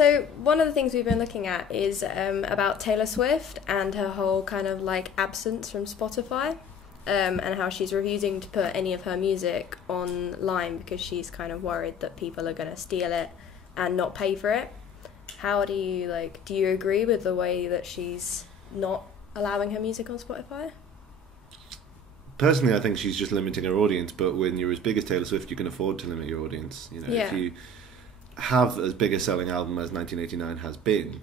So one of the things we've been looking at is about Taylor Swift and her whole kind of like absence from Spotify, and how she's refusing to put any of her music online because she's kind of worried that people are going to steal it and not pay for it. How do you agree with the way that she's not allowing her music on Spotify? Personally, I think she's just limiting her audience, but when you're as big as Taylor Swift, you can afford to limit your audience. If you have as big a selling album as 1989 has been,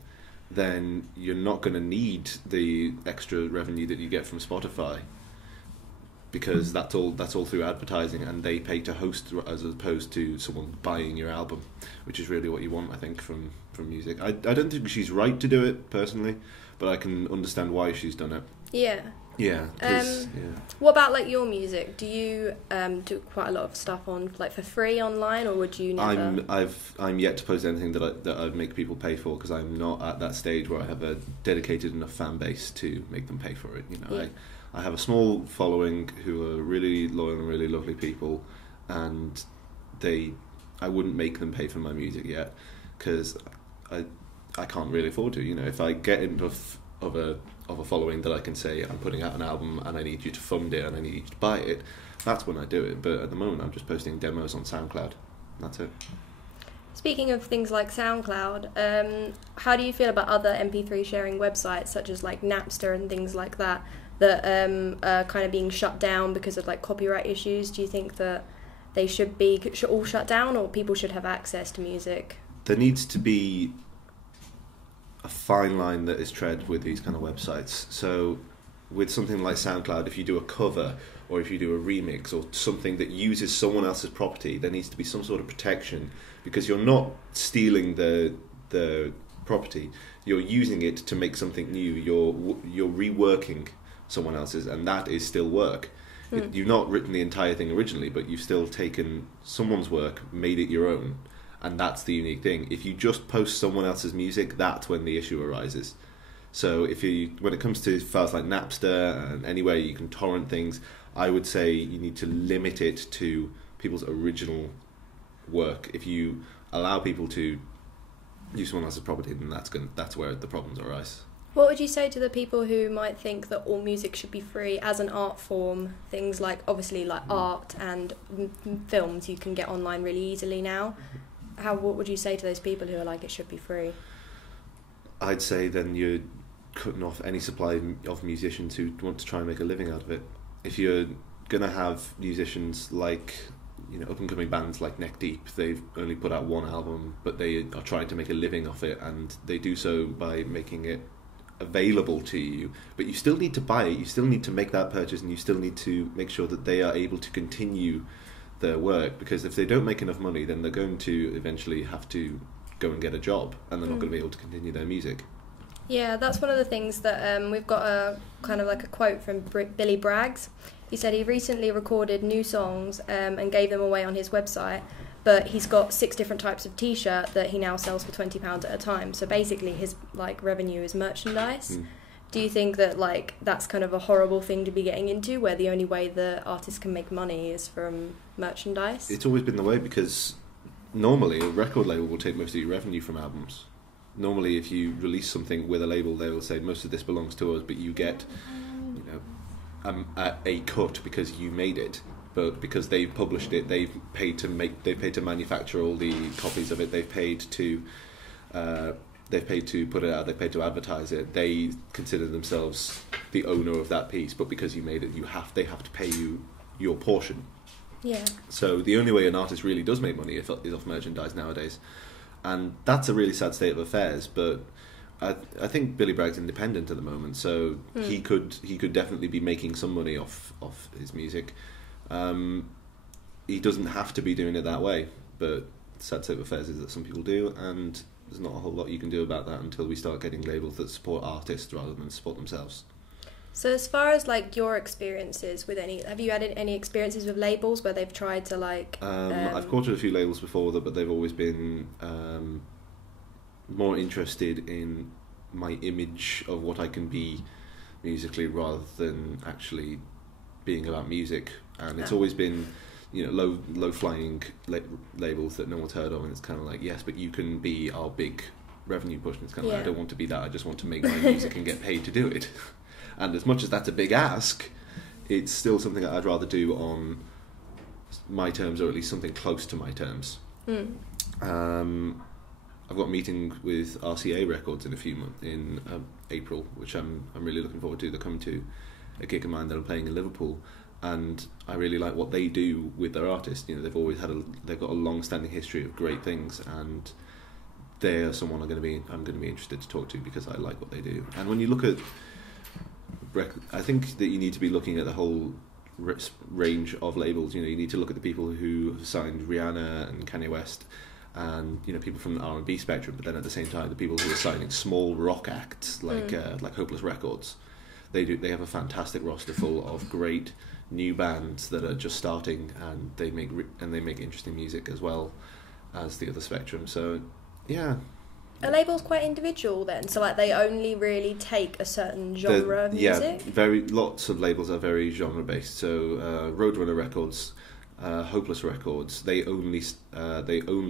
then you're not going to need the extra revenue that you get from Spotify, because that's all through advertising, and they pay to host as opposed to someone buying your album, which is really what you want, I think, from music. I don't think she's right to do it personally, but I can understand why she's done it. Yeah. Yeah. What about like your music? Do you do quite a lot of stuff on like for free online, or would you never? I'm yet to post anything that I'd make people pay for, because I'm not at that stage where I have a dedicated enough fan base to make them pay for it. Yeah. I have a small following who are really loyal and really lovely people, and I wouldn't make them pay for my music yet, because I can't really afford to. If I get enough of a following that I can say I'm putting out an album and I need you to fund it and I need you to buy it, that's when I do it. But at the moment I'm just posting demos on SoundCloud. That's it. Speaking of things like SoundCloud, how do you feel about other MP3 sharing websites such as like Napster and things like that are kind of being shut down because of like copyright issues? Do you think that they should all shut down, or people should have access to music? There needs to be a fine line that is tread with these kind of websites. So with something like SoundCloud, if you do a cover or if you do a remix or something that uses someone else's property, there needs to be some sort of protection, because you're not stealing the property, you're using it to make something new. You're reworking someone else's, and that is still work. You've not written the entire thing originally, but you've still taken someone's work, made it your own. And that's the unique thing. If you just post someone else's music, that's when the issue arises. So when it comes to files like Napster and anywhere you can torrent things, I would say you need to limit it to people's original work. If you allow people to use someone else's property, then that's where the problems arise. What would you say to the people who might think that all music should be free as an art form? Things like, obviously, like art and films you can get online really easily now. What would you say to those people who are like, it should be free? I'd say then you're cutting off any supply of musicians who want to try and make a living out of it. If you're going to have musicians like, up and coming bands like Neck Deep, they've only put out one album, but they are trying to make a living off it, and they do so by making it available to you, but you still need to buy it, you still need to make that purchase, and you still need to make sure that they are able to continue their work, because if they don't make enough money, then they're going to eventually have to go and get a job, and they're not going to be able to continue their music. Yeah, that's one of the things that we've got a kind of like a quote from Billy Braggs. He said he recently recorded new songs and gave them away on his website, but he's got 6 different types of t-shirt that he now sells for £20 at a time. So basically his like revenue is merchandise. Do you think that like that's kind of a horrible thing to be getting into, where the only way the artist can make money is from merchandise? It's always been the way, because normally a record label will take most of your revenue from albums. Normally if you release something with a label, they will say most of this belongs to us, but you get a cut because you made it. But because they've published it, they've paid to manufacture all the copies of it, they've paid to put it out, they've paid to advertise it. They consider themselves the owner of that piece, but because you made it, they have to pay you your portion. Yeah. So the only way an artist really does make money is off merchandise nowadays, and that's a really sad state of affairs. But I think Billy Bragg's independent at the moment, so he could definitely be making some money off his music. He doesn't have to be doing it that way, but the sad state of affairs is that some people do, and there's not a whole lot you can do about that until we start getting labels that support artists rather than support themselves. So as far as like your experiences with have you had any experiences with labels where they've tried to like... I've courted a few labels before, but they've always been more interested in my image of what I can be musically rather than actually being about music. And it's always been, low flying labels that no one's heard of, and it's kind of like, yes, but you can be our big revenue push, and it's kind of like, Yeah. I don't want to be that. I just want to make my music and get paid to do it. And as much as that's a big ask, it's still something that I'd rather do on my terms, or at least something close to my terms. I've got a meeting with RCA Records in April, which I'm really looking forward to. They're coming to a gig of mine that I'm playing in Liverpool, and I really like what they do with their artists. You know, they've got a long-standing history of great things, and they are someone I'm going to be interested to talk to, because I like what they do. And when you look at I think that you need to be looking at the whole range of labels. You know, you need to look at the people who have signed Rihanna and Kanye West, and you know, people from the R&B spectrum. But then at the same time, the people who are signing small rock acts like Hopeless Records, they have a fantastic roster full of great new bands that are just starting, and they make interesting music as well as the other spectrum. So yeah. Are labels quite individual then? So like they only really take a certain genre of music? Yeah, lots of labels are very genre based. So Roadrunner Records, Hopeless Records, they only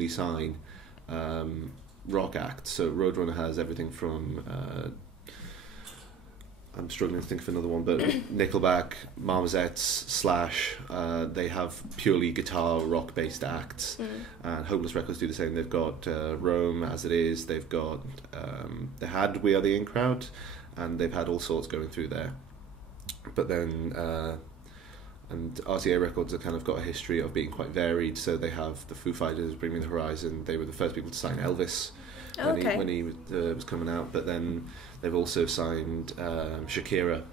sign rock acts. So Roadrunner has everything from I'm struggling to think of another one, but Nickelback, Marmozets, Slash, they have purely guitar rock based acts. And Hopeless Records do the same. They've got Rome, As It Is, they've got they had We Are the In Crowd, and they've had all sorts going through there. But then and RCA Records have kind of got a history of being quite varied. So they have the Foo Fighters, Bring Me the Horizon. They were the first people to sign Elvis when he was coming out. But then they've also signed Shakira,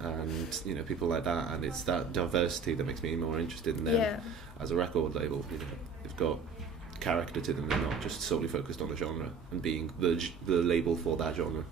and you know, people like that. And it's that diversity that makes me more interested in them as a record label. You know, they've got character to them. They're not just solely focused on a genre and being the label for that genre.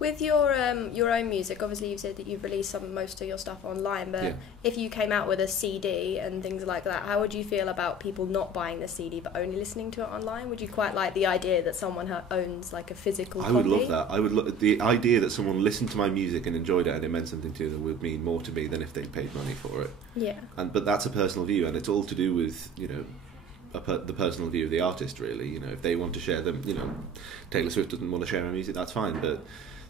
With your own music, obviously you've said that you've released most of your stuff online, but if you came out with a CD and things like that, how would you feel about people not buying the CD but only listening to it online? Would you quite like the idea that someone owns like a physical copy? I would love that. I would the idea that someone listened to my music and enjoyed it and it meant something to them would mean more to me than if they paid money for it. Yeah. But that's a personal view, and it's all to do with, you know, the personal view of the artist, really. You know, if they want to share them, you know, Taylor Swift doesn't want to share her music, that's fine, but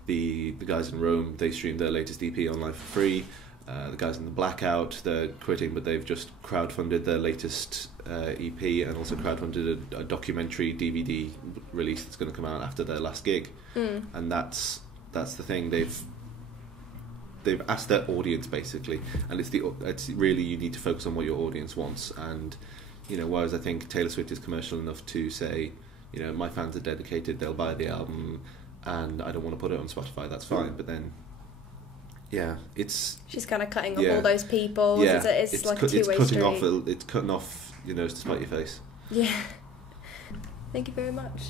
the guys in Rome, they streamed their latest EP online for free. The guys in the Blackout, they're quitting, but they've just crowdfunded their latest EP, and also crowdfunded a documentary DVD release that's going to come out after their last gig. And that's the thing. They've asked their audience, basically, and it's really, you need to focus on what your audience wants. And you know, whereas I think Taylor Swift is commercial enough to say, you know, my fans are dedicated, they'll buy the album, and I don't want to put it on Spotify, that's fine. But then, she's kind of cutting off all those people. Yeah, it's like a two-way street. It's cutting off your nose to spite your face. Yeah. Thank you very much.